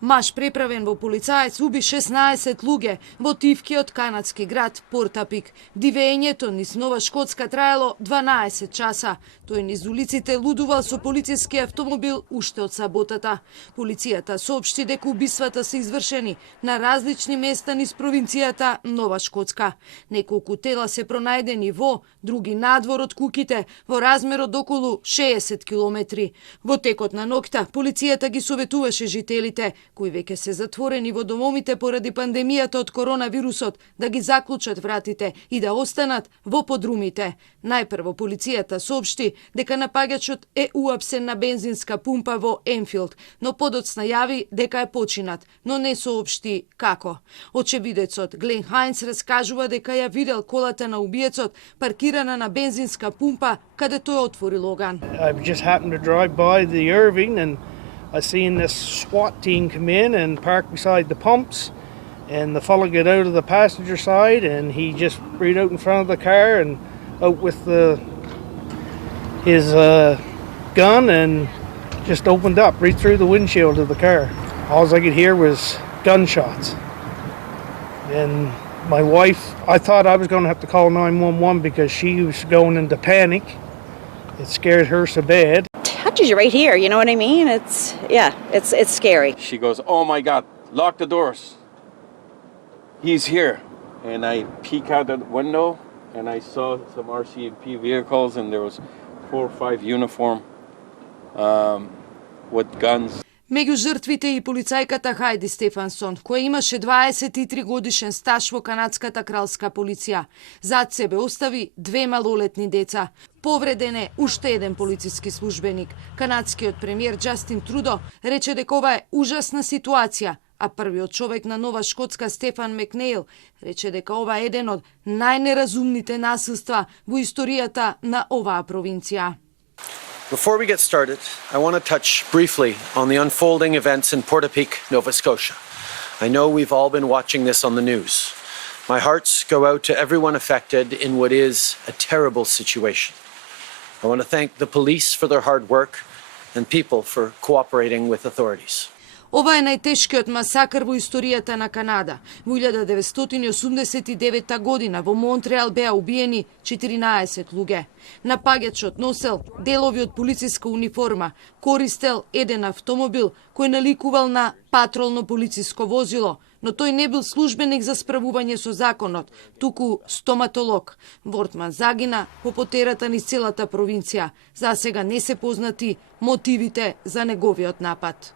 Маж преправен во полицаец уби 16 луѓе во тивкиот канадски град Портапик. Дивењето низ Нова Шкотска траело 12 часа. Тој низ улиците лудувал со полициски автомобил уште од саботата. Полицијата соопшти дека убиствата се извршени на различни места низ провинцијата Нова Шкотска. Неколку тела се пронајдени во, други надвор од куќите, во размер од околу 60 километри. Во текот на ноќта полицијата ги советуваше жителите кои веќе се затворени во домовите поради пандемијата од коронавирусот, да ги заклучат вратите и да останат во подрумите. Најпрво полицијата соопшти дека напаѓачот е уапсен на бензинска пумпа во Енфилд, но подоцна јави дека е починат, но не соопшти како. Очевидецот Глен Хајнц раскажува дека ја видел колата на убиецот паркирана на бензинска пумпа каде тој отворил оган. I just happened to drive by the Irving and I seen this SWAT team come in and park beside the pumps, and the fella got out of the passenger side and he just right out in front of the car and out with his gun and just opened up right through the windshield of the car. All I could hear was gunshots. And my wife, I thought I was going to have to call 911 because she was going into panic. It scared her so bad. Touches you right here, you know what I mean? It's scary. She goes, "Oh my God, lock the doors. He's here." And I peek out the window and I saw some RCMP vehicles and there was 4 or 5 uniform with guns. Меѓу жртвите и полицајката Хајди Стефансон, која имаше 23 годишен стаж во канадската кралска полиција. Зад себе остави 2 малолетни деца. Повреден е уште еден полициски службеник. Канадскиот премиер Џастин Трудо рече дека ова е ужасна ситуација, а првиот човек на Нова Шкотска Стефан Макнеил рече дека ова е еден од најнеразумните насилства во историјата на оваа провинција. Before we get started, I want to touch briefly on the unfolding events in Portapique, Nova Scotia. I know we've all been watching this on the news. My hearts go out to everyone affected in what is a terrible situation. I want to thank the police for their hard work and people for cooperating with authorities. Ова е најтешкиот масакр во историјата на Канада. Во 1989 година во Монтреал беа убиени 14 луѓе. Напаѓачот носел делови од полициска униформа, користел еден автомобил кој наликувал на патролно полициско возило, но тој не бил службеник за справување со законот, туку стоматолог. Вортман загина по потерата низ целата провинција. За сега не се познати мотивите за неговиот напад.